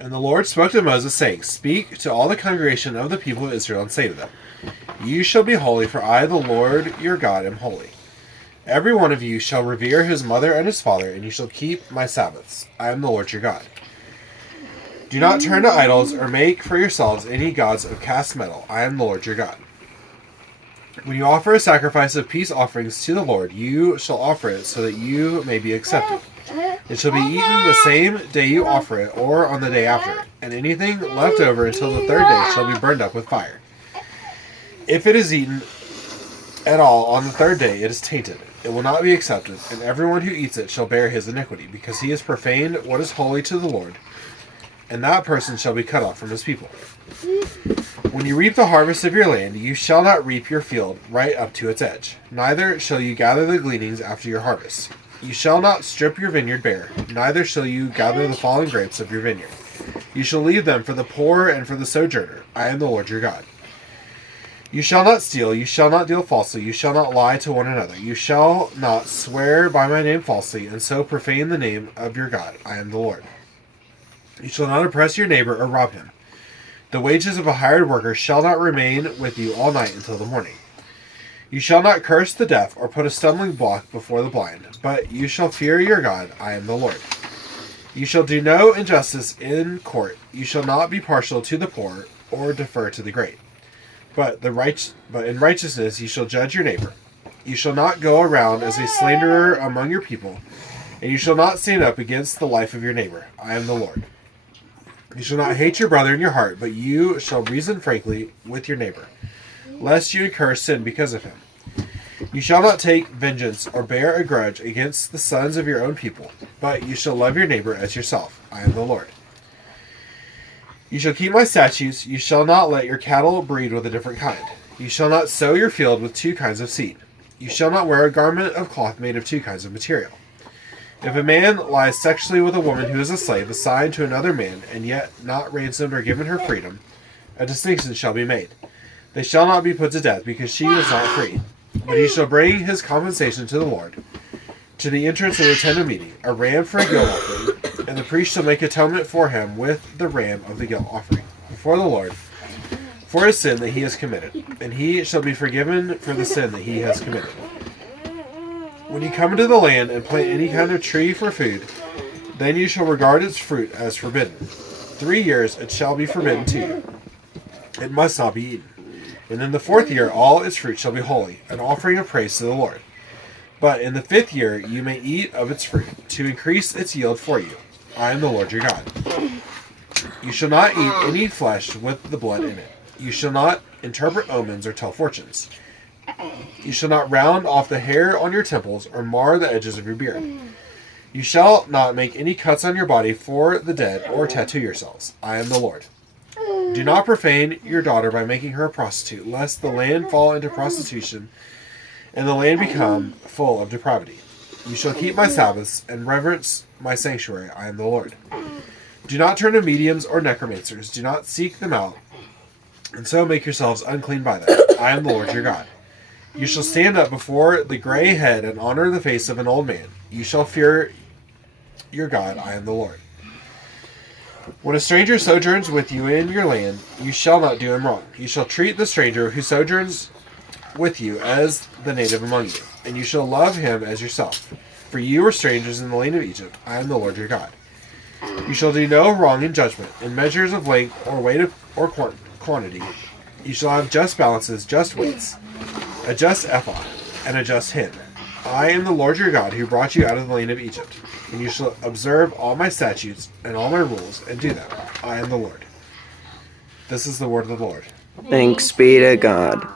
And the Lord spoke to Moses, saying, Speak to all the congregation of the people of Israel, and say to them, You shall be holy, for I, the Lord your God, am holy. Every one of you shall revere his mother and his father, and you shall keep my Sabbaths. I am the Lord your God. Do not turn to idols or make for yourselves any gods of cast metal. I am the Lord your God. When you offer a sacrifice of peace offerings to the Lord, you shall offer it so that you may be accepted. It shall be eaten the same day you offer it, or on the day after, and anything left over until the third day shall be burned up with fire. If it is eaten at all on the third day, it is tainted. It will not be accepted, and everyone who eats it shall bear his iniquity, because he has profaned what is holy to the Lord, and that person shall be cut off from his people. When you reap the harvest of your land, you shall not reap your field right up to its edge, neither shall you gather the gleanings after your harvest. You shall not strip your vineyard bare, neither shall you gather the fallen grapes of your vineyard. You shall leave them for the poor and for the sojourner. I am the Lord your God. You shall not steal, you shall not deal falsely, you shall not lie to one another. You shall not swear by my name falsely, and so profane the name of your God. I am the Lord. You shall not oppress your neighbor or rob him. The wages of a hired worker shall not remain with you all night until the morning. You shall not curse the deaf or put a stumbling block before the blind, but you shall fear your God. I am the Lord. You shall do no injustice in court. You shall not be partial to the poor or defer to the great. But in righteousness you shall judge your neighbor. You shall not go around as a slanderer among your people, and you shall not stand up against the life of your neighbor. I am the Lord. You shall not hate your brother in your heart, but you shall reason frankly with your neighbor, lest you incur sin because of him. You shall not take vengeance or bear a grudge against the sons of your own people, but you shall love your neighbor as yourself. I am the Lord. You shall keep my statutes. You shall not let your cattle breed with a different kind. You shall not sow your field with two kinds of seed. You shall not wear a garment of cloth made of two kinds of material. If a man lies sexually with a woman who is a slave assigned to another man, and yet not ransomed or given her freedom, a distinction shall be made. They shall not be put to death, because she was not free. But he shall bring his compensation to the Lord, to the entrance of the tent of meeting, a ram for a guilt offering, and the priest shall make atonement for him with the ram of the guilt offering before the Lord for his sin that he has committed, and he shall be forgiven for the sin that he has committed. When you come into the land and plant any kind of tree for food, then you shall regard its fruit as forbidden. 3 years it shall be forbidden to you. It must not be eaten. And in the 4th year all its fruit shall be holy, an offering of praise to the Lord. But in the 5th year you may eat of its fruit, to increase its yield for you. I am the Lord your God. You shall not eat any flesh with the blood in it. You shall not interpret omens or tell fortunes. You shall not round off the hair on your temples or mar the edges of your beard. You shall not make any cuts on your body for the dead or tattoo yourselves. I am the Lord. Do not profane your daughter by making her a prostitute, lest the land fall into prostitution and the land become full of depravity. You shall keep my Sabbaths and reverence my sanctuary. I am the Lord. Do not turn to mediums or necromancers. Do not seek them out, and so make yourselves unclean by them. I am the Lord your God. You shall stand up before the gray head and honor the face of an old man. You shall fear your God. I am the Lord. When a stranger sojourns with you in your land, you shall not do him wrong. You shall treat the stranger who sojourns with you as the native among you, and you shall love him as yourself. For you were strangers in the land of Egypt. I am the Lord your God. You shall do no wrong in judgment, in measures of length or weight or quantity. You shall have just balances, just weights, a just ephah, and a just hin. I am the Lord your God, who brought you out of the land of Egypt. And you shall observe all my statutes and all my rules, and do them. I am the Lord. This is the word of the Lord. Thanks be to God.